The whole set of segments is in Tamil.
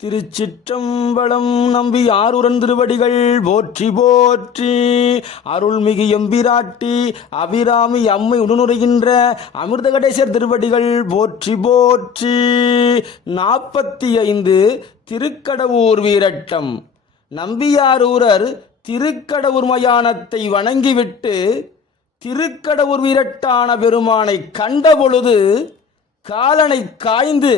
திருச்சிற்றம்பலம் நம்பி ஆறுரன் திருவடிகள் போற்றி போற்றி. அருள்மிகு எம்பிராட்டி அபிராமி அம்மை உடனுரைகின்ற அமிர்தகடேசர் திருவடிகள் போற்றி போற்றி. நாற்பத்தி ஐந்து திருக்கடவூர் வீரட்டம். நம்பியாரூரர் திருக்கடவுர் மயானத்தை வணங்கிவிட்டு திருக்கடவுர் வீரட்டான பெருமானை கண்டபொழுது காலனை காய்ந்து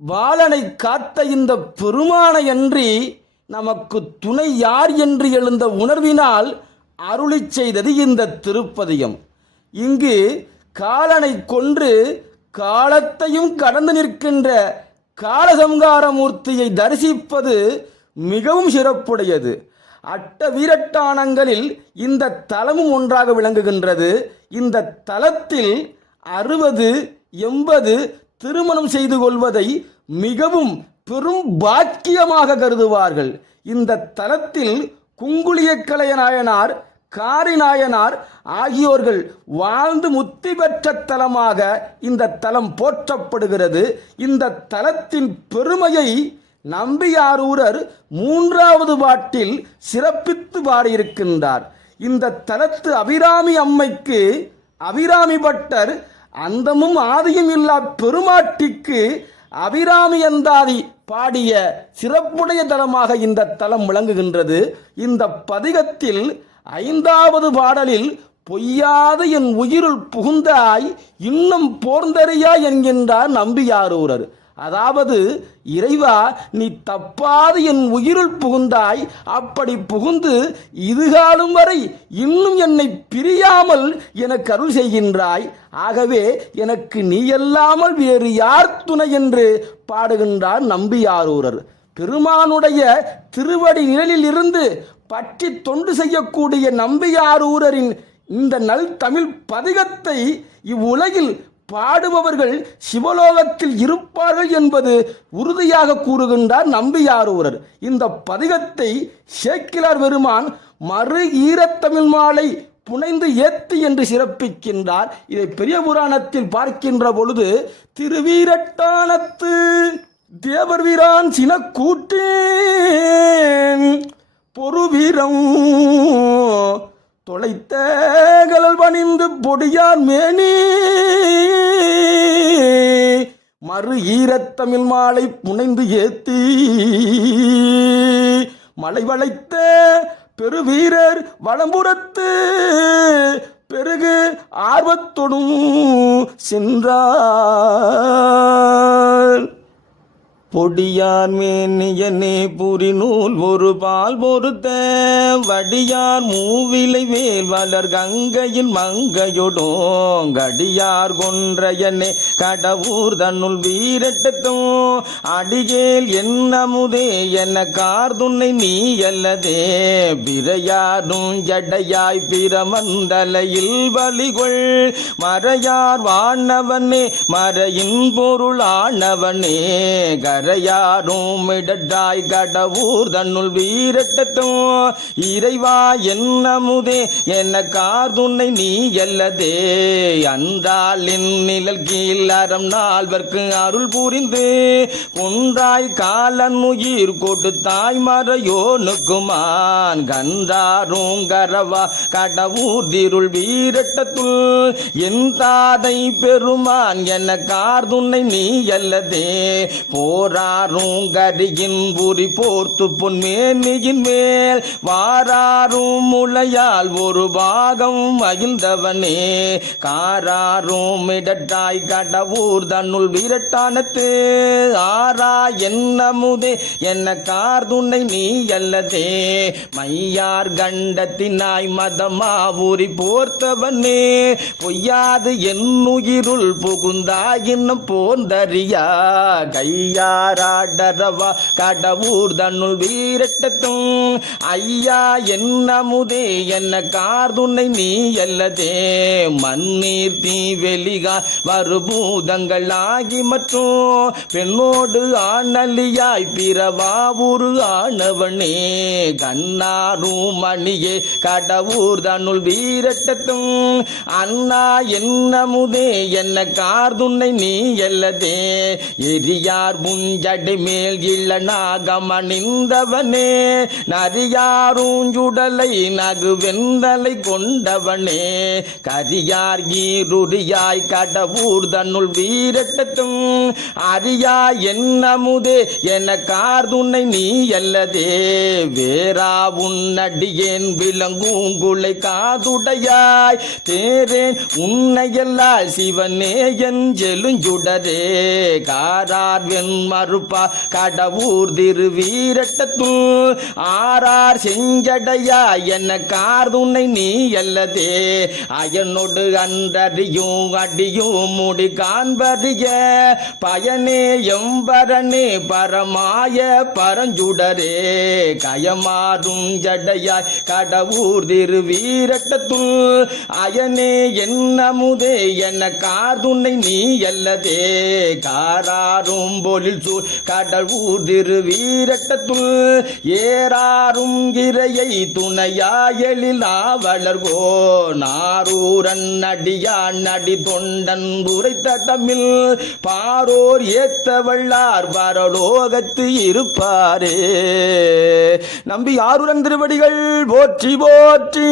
வாளனை காத்த இந்த பெருமானையன்றி நமக்கு துணை யார் என்று எழுந்த உணர்வினால் அருளி செய்தது இந்த திருப்பதியம். இங்கு காலனை கொன்று காலத்தையும் கடந்து நிற்கின்ற காலசம்காரமூர்த்தியை தரிசிப்பது மிகவும் சிறப்புடையது. அட்ட வீரட்டானங்களில் இந்த தலமும் ஒன்றாக விளங்குகின்றது. இந்த தலத்தில் அறுபது எண்பது திருமணம் செய்து கொள்வதை மிகவும் பெரும் பாக்கியமாக கருதுவார்கள். இந்த தலத்தில் குங்குளியக்கலைய நாயனார் காரி நாயனார் ஆகியோர்கள் வாழ்ந்து முத்தி பெற்ற தலமாக இந்த தலம் போற்றப்படுகிறது. இந்த தலத்தின் பெருமையை நம்பியாரூரர் மூன்றாவது பாட்டில் சிறப்பித்து பாடியிருக்கின்றார். இந்த தலத்து அபிராமி அம்மைக்கு அபிராமி பட்டர் அந்தமும் ஆதியும் இல்லா பெருமாட்டிக்கு அபிராமி அந்தாதி பாடிய சிறப்புடைய தலமாக இந்த தலம் விளங்குகின்றது. இந்த பதிகத்தில் ஐந்தாவது பாடலில் பொய்யாது என் உயிருள் புகுந்தாய் இன்னும் போர்ந்தறியா என்கின்றார் நம்பியாரூரர். அதாவது இறைவா நீ தப்பாது என் உயிருள் புகுந்தாய். அப்படி புகுந்து இதுகாலும் வரை இன்னும் என்னை பிரியாமல் எனக்கு அருள் செய்கின்றாய். ஆகவே எனக்கு நீ அல்லாமல் வேறு யார் துணை என்று பாடுகின்றார் நம்பியாரூரர் பெருமானுடைய திருவடி நிழலில் இருந்து பற்றி தொண்டு செய்யக்கூடிய நம்பியாரூரரின் இந்த நல் தமிழ் பதிகத்தை இவ்வுலகில் பாடுபவர்கள் சிவலோகத்தில் இருப்பார்கள் என்பது உறுதியாக கூறுகின்றார் நம்பியாரூரர் இந்த பதிகத்தை சேக்கிலார் பெருமான் மறு ஈரத்தமிழ் மாலை புனைந்து ஏத்து என்று சிறப்பிக்கின்றார். இதை பெரிய புராணத்தில் பார்க்கின்ற பொழுது திருவீரட்டானத்து தேவர் வீரான் சின கூட்டேன் பொறுவீரம் படைத்த கலல் பணிந்து பொடியார் மேனி. மறு ஈரத்தமிழ் மாலை புனைந்து ஏத்தி. மலை வளைத்த பெருவீரர் வளம்புறத்து பெருகு ஆர்வத்தொடும் சென்றார். பொடியார் மேனியனே புரி நூல் ஒரு பால் பொறுத்த. வடியார் மூவிலை வேல் வளர் கங்கையின் மங்கையொடும். கடியார் கொன்றையனே கடவுர் தன்னுள் வீரட்டத்தும் அடிகேல் என்னமுதே என்ன கார்துன்னை நீ அல்லதே பிறையாரும் ஜடையாய் பிரமந்தலையில் வலிகொள் மறையார் வாணவனே மறையின் பொருளானவனே. கர கரையாரும் இடட்டாய் கடவுர் தன்னுள் வீரட்டத்தும். இறைவா என்னமுதே என்ன கார்துன்னை நீ அல்லதே அன்றாலின் நிழல் கீழ் அறம் நால்வர்க்கு அருள் புரிந்து. குன்றாய் காலன் உயிர் கொடுத்தாய் மறையோ நுக்குமான். கன்றாரும் கரவா கடவுர் திருள் வீரட்டத்துள். என் தாதை பெருமான் என்ன கார்துன்னை நீ அல்லதே போராரும் கரியின் புரி போர்த்து பொன்மேனியின் மேல். வாராரும் முளையால் ஒரு பாகம் மகிழ்ந்தவனே. காராரும் இடட்டாய் கடவுர் தன்னுள் வீரட்டானத்து. ஆரா என்ன முதே என்ன கார்துன்னை நீ அல்லதே. மையார் கண்டத்தினாய் மதமா உரி போர்த்தவனே. பொய்யாது என் உயிருள் புகுந்தாய் இன்னும் போந்தறியா கையா கையாராடரவா கடவுர் தன்னுள் வீரட்டத்தும் ஐயா என்னமுதே? என்ன கார்துன்னை நீ அல்லதே? மண்ணீர் தீ வெளிகா வருபூதங்கள் ஆகி மற்றும் பெண்ணோடு ஆணலியாய் பிறவா ஒரு ஆணவனே கண்ணாரும் மணியே கடவுர் தன்னுள் வீரட்டத்தும் அண்ணா என்னமுதே? என்ன கார்துன்னை நீ அல்லதே? எரியார் முன் நெஞ்சடி மேல் இல்ல நாகமணிந்தவனே நரியாருஞ்சுடலை நகு வெந்தலை கொண்டவனே கரியார் ஈருரியாய் கடவுர் தன்னுள் வீரட்டத்தும் அரியா என்னமுதே என கார்துன்னை நீ அல்லதே வேறா உன்னடியேன் விலங்குங்குலை காதுடையாய் தேரேன் உன்னையல்லால் சிவனே என் ஜெலுஞ்சுடரே காரார் வெண்ம மறுப்பா? கடவுர் திரு வீரட்டத்துள் ஆறார் செஞ்சடையா? என்ன கார்துனை நீ அல்லதே? அயனோடு அன்றறியும் அடியும் முடி காண்பறிய? பயனே எம்பரனே பரமாய பரஞ்சுடரே. கயமாறும் ஜடையாய் கடவுர் திரு வீரட்டத்துள் அயனே என்னமுதே? என்ன கார்துனை நீ அல்லதே? காராரும் பொலில் சூழ் கடல் ஊதிரு வீரட்டத்துள் ஏறாரும் இறையை துணையாயலில் ஆவலர்கோ நாரூரன் அடியான் நடி தொண்டன் உரைத்த தமிழ் பாரோர் ஏத்த வள்ளார் வரலோகத்து இருப்பாரே. நம்பி ஆருரன் திருவடிகள் போற்றி போற்றி.